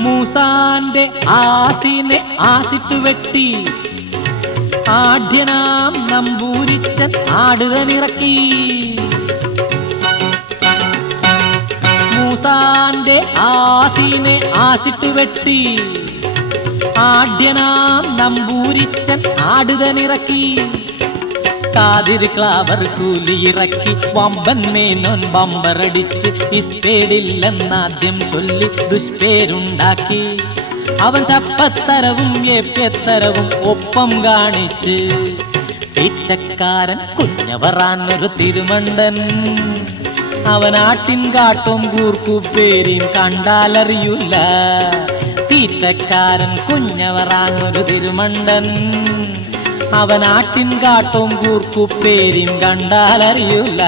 മൂസാന്റെ ആസിനെ ആസിറ്റു വെട്ടി ആഢ്യനാം നമ്പൂരിച്ചൻ ആടുതനിറക്കി. മൂസാന്റെ ആസിനെ ആസിറ്റു വെട്ടി ആഢ്യനാം നമ്പൂരിച്ചൻ ആടുതനിറക്കി. കാതിര് ക്ലാവർ കൂലിയിറക്കി വമ്പൻ മേനോൻ ബമ്പറടിച്ച് ഇസ്പേടില്ലെന്നാദ്യം ചൊല്ലി ദുഷ്പേരുണ്ടാക്കി. അവൻ ചപ്പത്തരവും ഏപ്യത്തരവും ഒപ്പം കാണിച്ച്. തീറ്റക്കാരൻ കുഞ്ഞവറാനൊരു തിരുമണ്ടൻ, അവനാട്ടിൻ കാട്ടും കൂർക്കുപ്പേരിയും കണ്ടാലറിയൂല. തീറ്റക്കാരൻ കുഞ്ഞവറാനൊരു തിരുമണ്ടൻ, അവനാട്ടിൻ കാട്ടും കൂർക്കുപ്പേരിയും കണ്ടാലറിയൂല.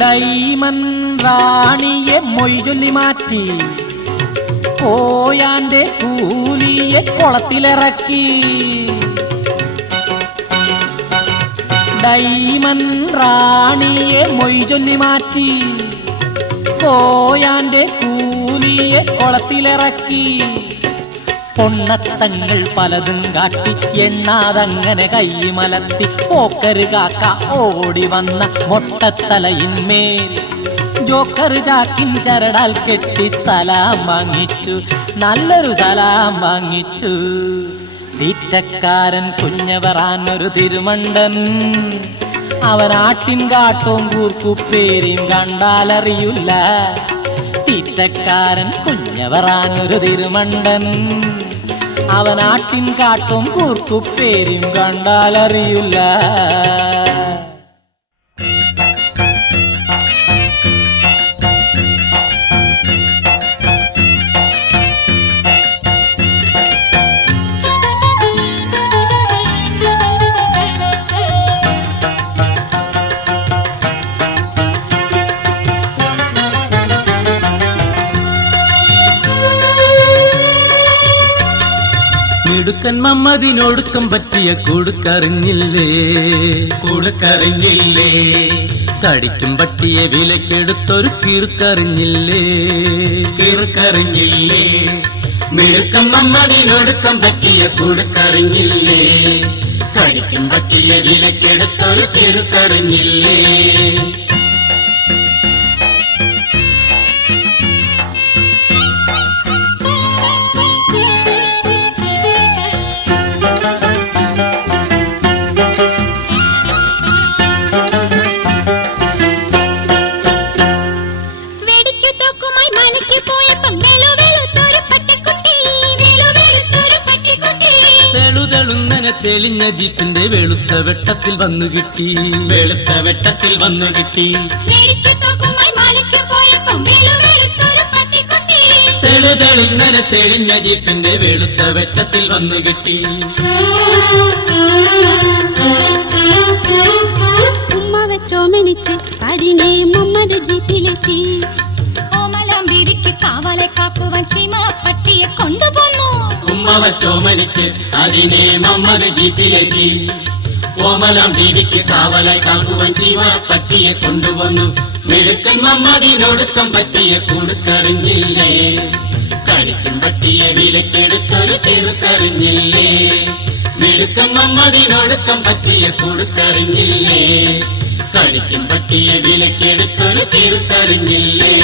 ഡൈമൻ റാണിയെ മൊയ്ചൊല്ലി മാറ്റി കോയാന്റെ കൂലിയെ കുളത്തിലിറക്കി. ഡൈമൻ റാണിയെ മൊയ്ചൊല്ലി മാറ്റി കോയാന്റെ കൂലിയെ കുളത്തിലിറക്കി. പൊണ്ണത്തങ്ങൾ പലതും കാട്ടി എണ്ണാതങ്ങനെ കൈമലർത്തി പോക്കര് കാക്ക ഓടി വന്ന മൊട്ടത്തലയിന്മേൽ ജോക്കറ് ചാക്കിൻ ചരടാൽ കെട്ടി സലാം വാങ്ങിച്ചു, നല്ലൊരു സലാം വാങ്ങിച്ചു. തീറ്റക്കാരൻ കുഞ്ഞവറാനൊരു തിരുമണ്ടൻ, അവനാട്ടിൻ കാട്ടും കൂർക്കുപ്പേരിയും കണ്ടാലറിയൂല. തീറ്റക്കാരൻ കുഞ്ഞവറാനൊരു തിരുമണ്ടൻ, അവനാട്ടിൻ കാട്ടും കൂർക്കുപ്പേരിയും കണ്ടാലറിയൂല. മിടുക്കൻ മമ്മദിനൊടുക്കം പറ്റിയ കൊടുക്കറിഞ്ഞില്ലേ, കൊടുക്കറിഞ്ഞില്ലേ. കടിക്കും പട്ടിയെ വിലക്കെടുത്തൊരു കീർക്കറിഞ്ഞില്ലേ, കീർക്കറിഞ്ഞില്ലേ. മിടുക്കൻ മമ്മദിനൊടുക്കം പറ്റിയ കൊടുക്കറിഞ്ഞില്ലേ, കടിക്കും പട്ടിയെ വിലക്കെടുത്തൊരു കീർക്കറിഞ്ഞില്ലേ. തെളിഞ്ഞ ജീപ്പിന്റെ വെളുത്ത വെട്ടത്തിൽ വന്നു കിട്ടി, വെളുത്ത വെട്ടത്തിൽ വന്നു കിട്ടി. തെളിഞ്ഞ തെളിഞ്ഞ ജീപ്പിന്റെ വെളുത്ത വെട്ടത്തിൽ വന്നു കിട്ടി. ഉമ്മ വെച്ചോ മിനിച്ച ജീപ്പിലെത്തി. ഓമലാം ബീവിക്ക് കാവലെ കാക്കുവാൻ ചീമ പട്ടിയെ കൊണ്ടുപോന്നു. ഉമ്മ വച്ചോമനിച്ച് അതിനെ മമ്മദ് ജീപ്പിലെത്തി. ഓമലാം ബീവിക്ക് കാവലായി കാക്കുവാൻ ശിവ പട്ടിയെ കൊണ്ടുവന്നു. മെടുക്കൻ മമ്മദിനൊടുക്കം പറ്റിയെ കൊടുക്കറിഞ്ഞില്ലേ, കളിക്കും പട്ടിയെ വിലക്കെടുത്തൊരു ചെറുക്കറിഞ്ഞില്ലേ. മെടുക്കൻ മമ്മദിനൊടുക്കം പറ്റിയെ കൊടുക്കറിഞ്ഞില്ലേ, കളിക്കും പട്ടിയെ വിലക്കെടുത്തൊരു ചെറുക്കറിഞ്ഞില്ലേ.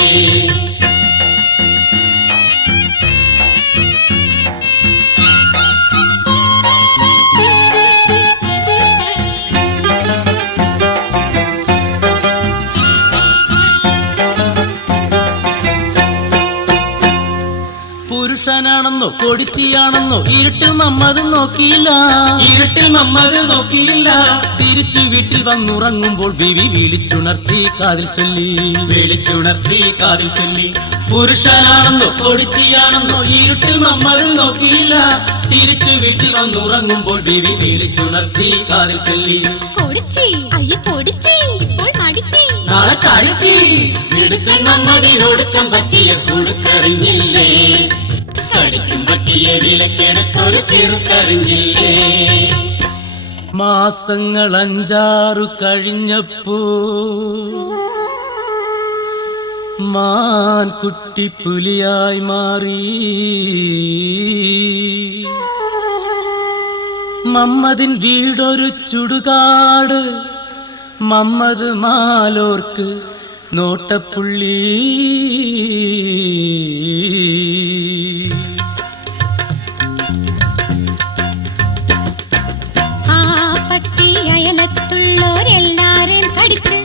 പുരുഷനാണെന്നോ കൊടിച്ചിയാണെന്നോ ഇരുട്ടിൽ മമ്മത് നോക്കിയില്ല, ഇരുട്ടിൽ മമ്മദ് നോക്കിയില്ല. തിരിച്ചു വീട്ടിൽ വന്നുറങ്ങുമ്പോൾ ബീവി വിളിച്ചുണർത്തി കാതിൽ ചൊല്ലി, വിളിച്ചുണർത്തി കാതിൽ ചൊല്ലി. പുരുഷനാണെന്നോ കൊടിച്ചിയാണെന്നോ ഇരുട്ടിൽ മമ്മത് നോക്കിയില്ല, തിരിച്ചു വീട്ടിൽ വന്നുറങ്ങുമ്പോൾ ബീവി വിളിച്ചുണർത്തി കാതിൽ ചൊല്ലി. പൊടിച്ചി അയ്യ പൊടിച്ചി ഇപ്പോൾ കടിച്ചി നാളെ കടിച്ചി. എടുക്കൻ മമ്മദിനൊടുക്കം പറ്റിയെ കൊടുക്കറിഞ്ഞില്ലേ, കളിക്കും പട്ടിയെ വിലക്കെടുത്തൊരു ചെറുക്കറിഞ്ഞില്ലേ. മാസങ്ങൾ 5-6 കഴിഞ്ഞപ്പോ മാൻകുട്ടി പുലിയായി മാറി. മമ്മദിൻ വീടൊരു ചുടുകാട്, മമ്മദ് മാലോർക്ക് നോട്ടപ്പുള്ളി. ആ പട്ടി അയലത്തുള്ളോരെല്ലാരെയും കടിച്ച്,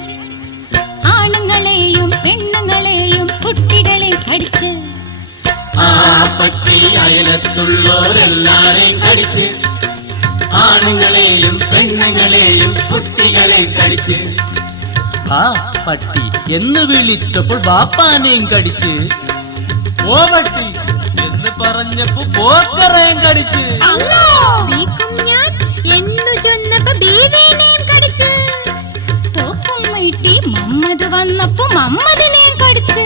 ആണുങ്ങളെയും പെണ്ണുങ്ങളെയും കുട്ടികളെയും കടിച്ച്. ആ പട്ടി അയലത്തുള്ളോരെല്ലാരെയും കടിച്ച്, ആണുങ്ങളെയും പെണ്ണുങ്ങളെയും കുട്ടികളെയും കടിച്ച്. ആ പട്ടി എന്ന് വിളിച്ചപ്പോൾ ബാപ്പാനെയും കടിച്ച്, ഓ പട്ടി എന്ന് പറഞ്ഞപ്പോ പോക്കറേയും കടിച്ച്. അല്ലോ ഈ കുഞ്ഞാൻ എന്നു ചൊന്നപ്പോ ബീവിനെയും കടിച്ച്. തോക്കും നീട്ടി മമ്മദ് വന്നപ്പോ മമ്മദിനെയും കടിച്ച്.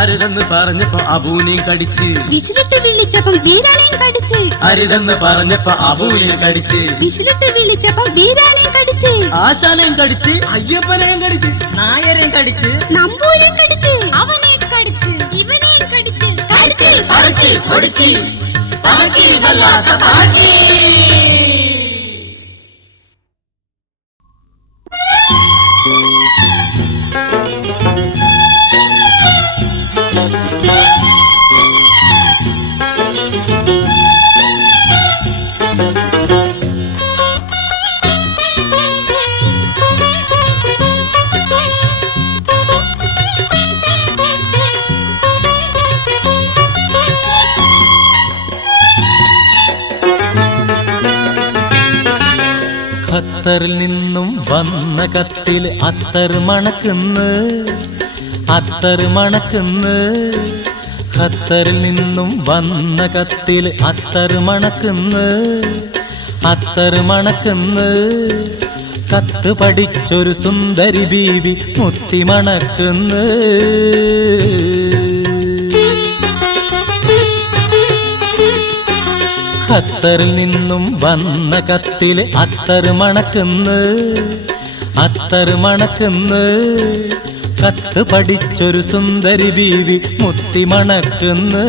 അരുതെന്ന് പറഞ്ഞപ്പോ അബൂനെയും കടിച്ച്, വിശിലിട്ട് വിളിച്ചപ്പോ വീരാനെയും കടിച്ച്. അരുതെന്ന് പറഞ്ഞപ്പോ അബൂനെയും കടിച്ച്, വിശിലിട്ട് വിളിച്ചപ്പോ വീരാനെയും കടിച്ച്. ആശാനെയും കടിച്ച്, അയ്യപ്പനെയും കടിച്ച്, നായരെയും കടിച്ച്, നമ്പൂരെയും കടിച്ച്. അവനെ കടിച്ച് ഇവനെയും കടിച്ച്. കടിച്ച് പറിച്ച് പൊടിച്ച് പറിച്ച് വല്ലാത്ത പാച്ചി. ഖത്തറിൽ നിന്നും വന്ന കത്തിൽ അത്തറ് മണക്കുന്ന്, അത്തറ് മണക്കുന്ന്. ഖത്തറിൽ നിന്നും വന്ന കത്തിൽ അത്തറ് മണക്കുന്ന്, അത്തറ് മണക്കുന്ന്. കത്ത് പഠിച്ചൊരു സുന്ദരി ബീവി മുത്തി മണക്കുന്ന്. ഖത്തറിൽ നിന്നും വന്ന കത്തിൽ അത്തറ് മണക്കുന്ന്, അത്തറ് മണക്കുന്ന്. കത്ത് പഠിച്ചൊരു സുന്ദരി ബീവി മുത്തി മണക്കുന്ന്.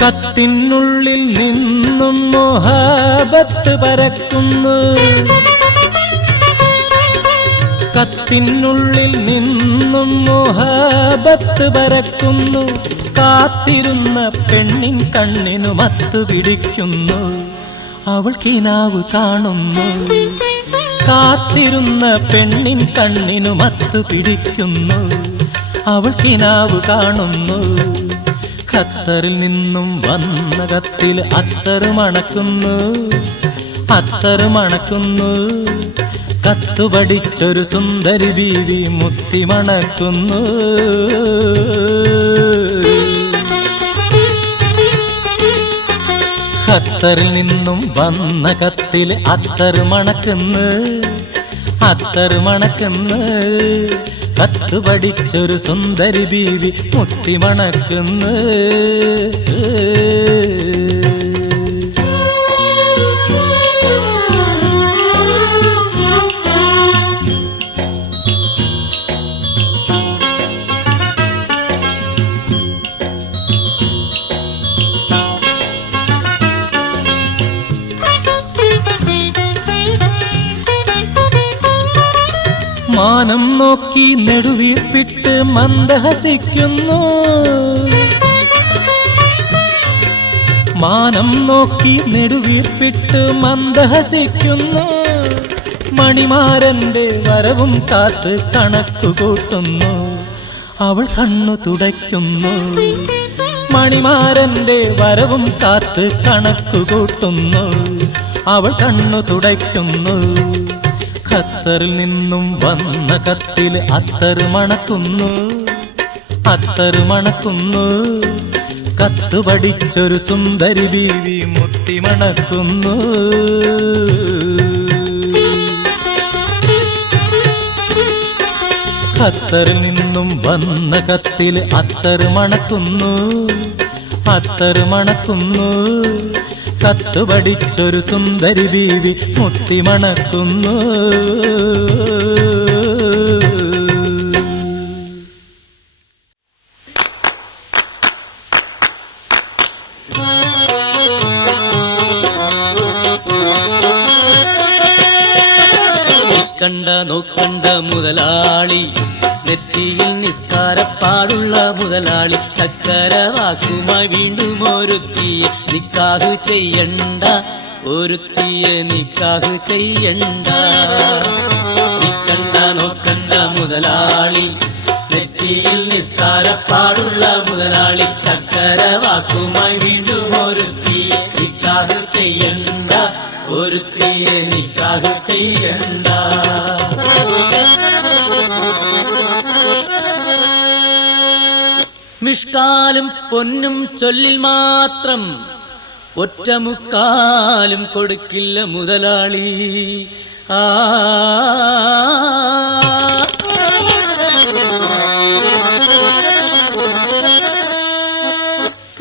കത്തിനുള്ളിൽ നിന്നും മോഹബത്ത് പരക്കുന്നു, കത്തിനുള്ളിൽ നിന്നും മോഹബത്ത് പരക്കുന്നു. കാത്തിരുന്ന പെണ്ണിൻ കണ്ണിനു മത്ത് പിടിക്കുന്നു, അവൾ കിനാവ് കാണുന്നു. കാത്തിരുന്ന പെണ്ണിൻ കണ്ണിനു മത്ത് പിടിക്കുന്നു, അവൾ കിനാവ് കാണുന്നു. ഖത്തറിൽ നിന്നും വന്ന കത്തിൽ അത്തറ് മണക്കുന്നു, അത്തറ് മണക്കുന്നു. കത്തു പഠിച്ചൊരു സുന്ദരി ബീവി മുത്തി മണക്കുന്നു. ഖത്തറിൽ നിന്നും വന്ന കത്തിൽ അത്തറ് മണക്കുന്നു, അത്തറ് മണക്കുന്നു. കത്തു പഠിച്ചൊരു സുന്ദരി ബീവി മുത്തി മണക്കുന്നു. മാനം നോക്കി നെടുവീർപ്പിട്ട് മന്ദഹസിക്കുന്നു, മാനം നോക്കി നെടുവീർപ്പിട്ട് മന്ദഹസിക്കുന്നു. മണിമാരന്റെ വരവും കാത്ത് കണക്കു കൂട്ടുന്നു, അവൾ കണ്ണു തുടയ്ക്കുന്നു. മണിമാരന്റെ വരവും കാത്ത് കണക്കു കൂട്ടുന്നു, അവൾ കണ്ണു തുടയ്ക്കുന്നു. ഖത്തറിൽ നിന്നും വന്ന കത്തിൽ അത്തറ് മണക്കുന്നു, അത്തറ് മണക്കുന്നു. കത്ത് പഠിച്ചൊരു സുന്ദരി ബീവി മുത്തി മണക്കുന്നു. ഖത്തറിൽ നിന്നും വന്ന കത്തിൽ അത്തറ് മണക്കുന്നു, അത്തറ് മണക്കുന്നു. കത്ത് പഠിച്ചൊരു സുന്ദരി ബീവി മുത്തി മണക്കുന്നു. കണ്ട നോക്കണ്ട മുതലാളി, നെറ്റിയിൽ നിസ്കാരപ്പാടുള്ള മുതലാളി. ചക്കര വാക്കുമായി വീണ്ടും ഒരുത്തിയെ നിക്കാഹ് ചെയ്യണ്ട, ഒരുത്തിയെ നിക്കാഹ് ചെയ്യണ്ട. കണ്ട നോക്കണ്ട മുതലാളി, നെറ്റിയിൽ നിസ്കാരപ്പാടുള്ള മുതലാളി. ചക്കര വാക്കുമായി വീണ്ടും ഒരുത്തിയെ നിക്കാഹ് ചെയ്യണ്ട, ഒരുത്തിയെ നിക്കാഹ് ചെയ്യണ്ട. മിഷ്കാലും പൊന്നും ചൊല്ലിൽ മാത്രം ഒറ്റമുക്കാലും കൊടുക്കില്ല മുതലാളി.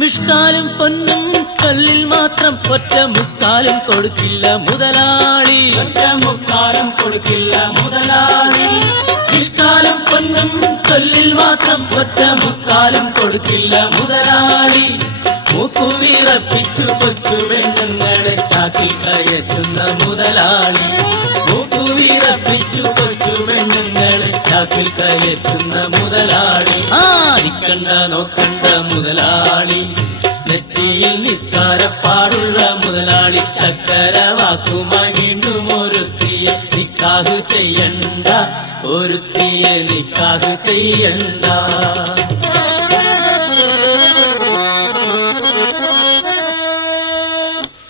മിഷ്കാലും പൊന്നും ചൊല്ലിൽ മാത്രം ഒറ്റമുക്കാലും കൊടുക്കില്ല മുതലാളി, ഒറ്റമുക്കാലും കൊടുക്കില്ല മുതലാളി. മിഷ്കാലും പൊന്നും ചൊല്ലിൽ മാത്രം ഒറ്റമുക്കാലും കൊടുക്കില്ല മുതലാളി. മൂക്കുവിറപ്പിച്ചു കൊച്ചു പെണ്ണുങ്ങളെ ചാക്കിൽ കയറ്റുന്ന മുതലാളി. മൂക്കുവിറപ്പിച്ചു കൊച്ചു പെണ്ണുങ്ങളെ ചാക്കിൽ കയറ്റുന്ന മുതലാളി. നിക്കണ്ട നോക്കണ്ട മുതലാളി, നെറ്റിയിൽ നിസ്കാരപ്പാടുള്ള മുതലാളി. ചക്കര വാക്കുമായി വീണ്ടും ഒരുത്തിയെ നിക്കാഹ് ചെയ്യണ്ട, ഒരുത്തിയെ നിക്കാഹ് ചെയ്യണ്ട.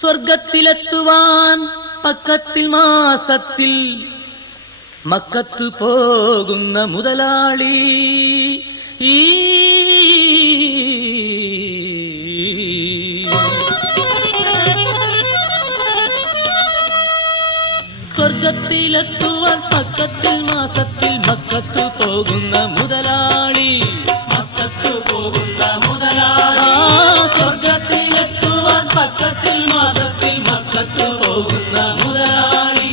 സ്വർഗത്തിലെത്തുവാൻ പക്കത്തിൽ മാസത്തിൽ മക്കത്തു പോകുന്ന മുതലാളി. സ്വർഗത്തിലെത്തുവാൻ പക്കത്തിൽ മാസത്തിൽ മക്കത്തു പോകുന്ന മുതലാളി, മക്കത്തു പോകുന്ന മുതലാളി. സ്വർഗത്തിലെത്തുവാൻ പക്കത്തിൽ മാസത്തിൽ മക്കത്തു പോകുന്ന മുതലാളി.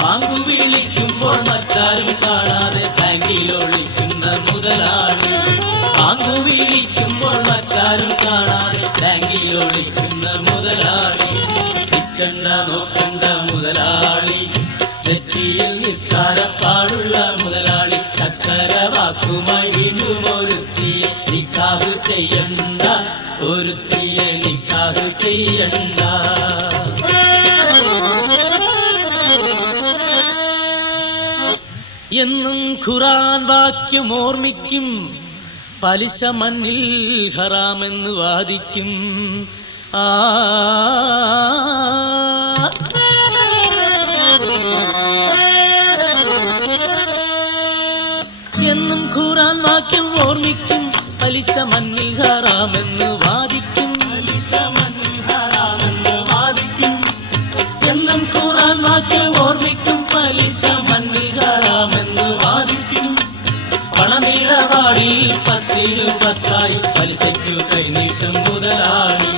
ബാങ്കു വിളിക്കുമ്പോൾ മറ്റാരും കാണാതെ ബാങ്കിൽ ഒളിക്കുന്ന മുതലാളി. ബാങ്കു വിളിക്കുമ്പോൾ മറ്റാരും കാണാതെ ബാങ്കിൽ ഒളിക്കുന്ന മുതലാളി. നിക്കണ്ട നോക്കണ്ട മുതലാളി, നെറ്റിയിൽ നിസ്കാരപ്പാടുള്ള മുതലാളി. ചക്കര വാക്കുമായി വീണ്ടും ഒരുത്തിയെ നിക്കാഹ് ചെയ്യണ്ട, ഒരുത്തിയെ നിക്കാഹ് ചെയ്യണ്ട. എന്നും ഖുർആൻ വാക്യം ഓർമ്മിക്കും പലിശ മണ്ണിൽ ഹറാമെന്ന് വാദിക്കും. എന്നും ഖുർആൻ വാക്യം ഓർമ്മിക്കും, പലിശ മണ്ണിൽ ഹറാമെന്ന് വാദിക്കും. എന്നും ഖുർആൻ വാക്യം ഓർമ്മിക്കും, പലിശ മണ്ണിൽ ഹറാമെന്ന് വാദിക്കും. പണമിടപാടിൽ 10 10 പലിശയ്ക്കു കൈനീട്ടും മുതലാളി.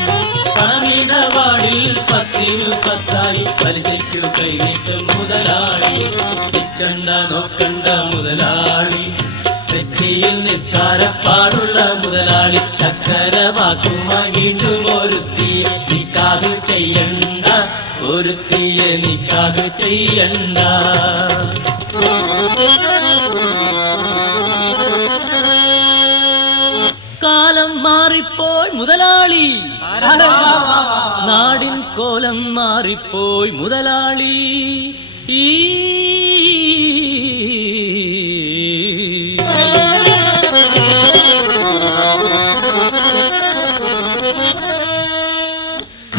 പണമിടപാടിൽ 10 10 പലിശയ്ക്കു കൈനീട്ടും മുതലാളി. നിൽക്കണ്ട നോക്കണ്ട മുതലാളി, തെറ്റിയിൽ നിസ്കാരപ്പാടുള്ള മുതലാളി. ചക്കര വാക്കുമായി വീണ്ടും ഒരുത്തിയെ നിക്കാഹ് ചെയ്യണ്ട, ഒരുത്തിയെ നിക്കാഹ് ചെയ്യണ്ട. കാലം മാറിപ്പോയി മുതലാളി, നാടിൻ കോലം മാറിപ്പോയി മുതലാളി.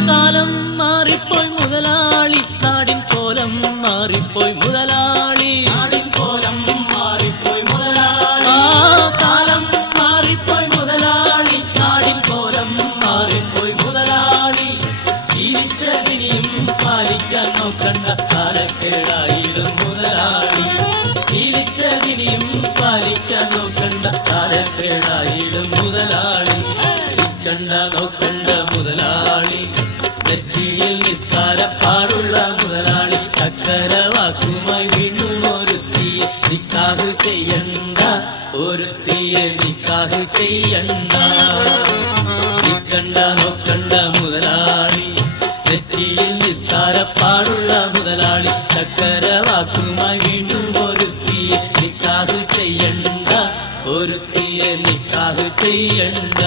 കാലം മാറിപ്പോയി മുതലാളി, നാടിൻ കോലം മാറിപ്പോയി മുതലാളി. നാടിൻ കോലം മാറിപ്പോയി മുതലാളി. കാലം മാറിപ്പോയി മുതലാളി, നാടിൻ കോലം മാറിപ്പോയി മുതലാളി. ജീവിച്ചതിനെയും പാലിക്കാൻ നോക്കണ്ട, കാലക്കേടായിടും മുതലാളി. ജീവിച്ചതിനെയും പാലിക്കാൻ നോക്കണ്ട, കാലക്കേടായിടും മുതലാളി. നിൽക്കണ്ട നോക്കണ്ട മുതലാളി, നെറ്റിയിൽ നിസ്കാരപ്പാടുള്ള മുതലാളി. ചക്കര വാക്കുമായി വീണ്ടും ഒരുത്തിയെ നിക്കാഹ് ചെയ്യണ്ട, ഒരുത്തിയെ നിക്കാഹ് ചെയ്യണ്ട. നിൽക്കണ്ട നോക്കണ്ട മുതലാളി, നെറ്റിയിൽ നിസ്കാരപ്പാടുള്ള മുതലാളി. ചക്കര വാക്കുമായി വീണ്ടും ഒരുത്തിയെ നിക്കാഹ് ചെയ്യണ്ട, ഒരുത്തിയെ നിക്കാഹ് ചെയ്യണ്ട.